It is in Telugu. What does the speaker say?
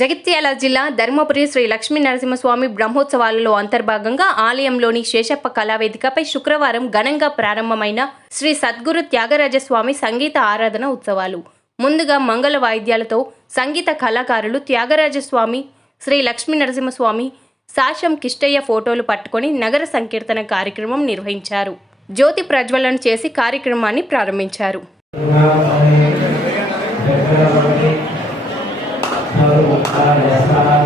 జగిత్యాల జిల్లా ధర్మపురి శ్రీ లక్ష్మీ నరసింహస్వామి బ్రహ్మోత్సవాలలో అంతర్భాగంగా ఆలయంలోని శేషప్ప కళావేదికపై శుక్రవారం ఘనంగా ప్రారంభమైన శ్రీ సద్గురు త్యాగరాజస్వామి సంగీత ఆరాధన ఉత్సవాలు. ముందుగా మంగళ వాయిద్యాలతో సంగీత కళాకారులు త్యాగరాజస్వామి, శ్రీ లక్ష్మీ నరసింహస్వామి, సాశం కిష్టయ్య ఫోటోలు పట్టుకొని నగర సంకీర్తన కార్యక్రమం నిర్వహించారు. జ్యోతి ప్రజ్వలన చేసి కార్యక్రమాన్ని ప్రారంభించారు. Yes,